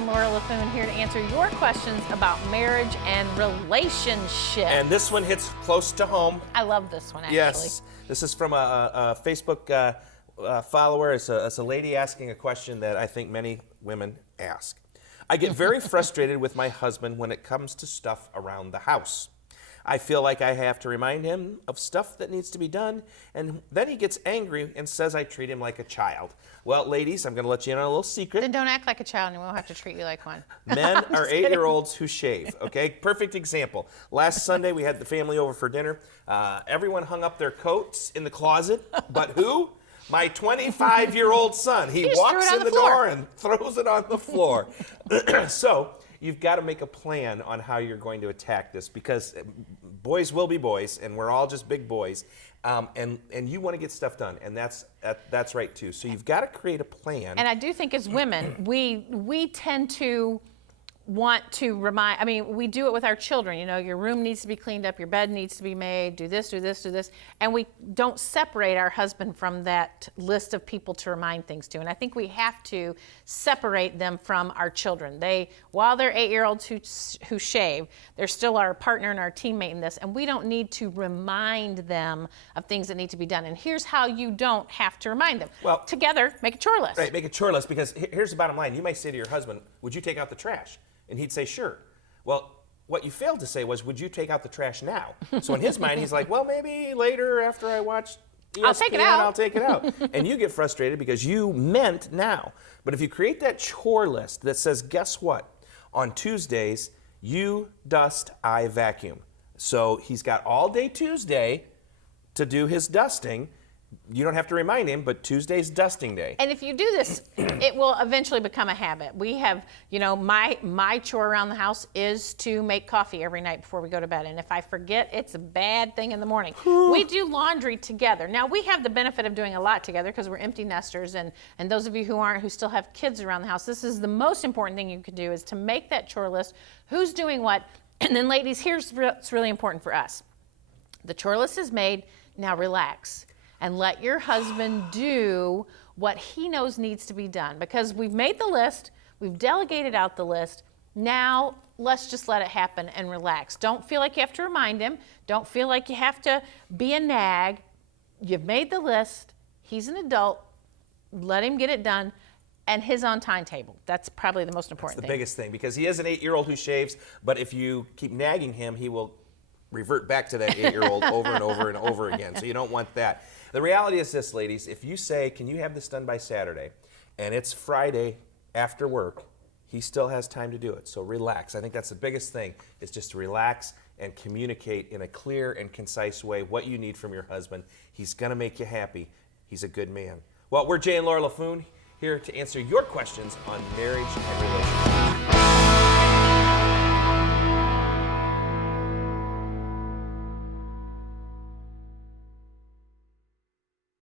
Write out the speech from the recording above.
and Laura LaFoon here to answer your questions about marriage and relationship. And this one hits close to home. I love this one, actually. Yes, this is from a Facebook follower. It's a lady asking a question that I think many women ask. I get very frustrated with my husband when it comes to stuff around the house. I feel like I have to remind him of stuff that needs to be done, and then he gets angry and says I treat him like a child. Well, ladies, I'm going to let you in on a little secret. Then don't act like a child and we'll have to treat you like one. Men are 8-year-olds who shave, okay? Perfect example. Last Sunday, we had the family over for dinner. Everyone hung up their coats in the closet, but who? My 25-year-old son. He walks in the door and throws it on the floor. So you've got to make a plan on how you're going to attack this, because boys will be boys, and we're all just big boys. And you want to get stuff done, and that's right too. So you've got to create a plan. And I do think as women, we tend to want to remind, I mean, we do it with our children. You know, your room needs to be cleaned up, your bed needs to be made, do this, do this, do this. And we don't separate our husband from that list of people to remind things to. And I think we have to separate them from our children. While they're 8-year-olds who shave, they're still our partner and our teammate in this. And we don't need to remind them of things that need to be done. And here's how you don't have to remind them. Well, together, make a chore list. Right, make a chore list, because here's the bottom line. You might say to your husband, would you take out the trash? And he'd say, sure. Well, what you failed to say was, would you take out the trash now? So in his mind, he's like, well, maybe later after I watch ESPN, I'll take it out. I'll take it out. And you get frustrated because you meant now. But if you create that chore list that says, guess what? On Tuesdays, you dust, I vacuum. So he's got all day Tuesday to do his dusting. You don't have to remind him, but Tuesday's dusting day. And if you do this, it will eventually become a habit. We have, you know, my chore around the house is to make coffee every night before we go to bed. And if I forget, it's a bad thing in the morning. We do laundry together. Now, we have the benefit of doing a lot together because we're empty nesters. And those of you who aren't, who still have kids around the house, this is the most important thing you could do, is to make that chore list. Who's doing what? And then, ladies, here's what's really important for us. The chore list is made. Now relax. And let your husband do what he knows needs to be done. Because we've made the list, we've delegated out the list, now let's just let it happen and relax. Don't feel like you have to remind him. Don't feel like you have to be a nag. You've made the list, he's an adult, let him get it done, and his own timetable. That's probably the most important thing. That's the biggest thing, because he is an 8-year-old who shaves, but if you keep nagging him, he will revert back to that 8-year-old over and over and over again. So you don't want that. The reality is this, ladies. If you say, can you have this done by Saturday, and it's Friday after work, he still has time to do it. So relax. I think that's the biggest thing, is just to relax and communicate in a clear and concise way what you need from your husband. He's going to make you happy. He's a good man. Well, we're Jay and Laura LaFoon here to answer your questions on marriage and relationships.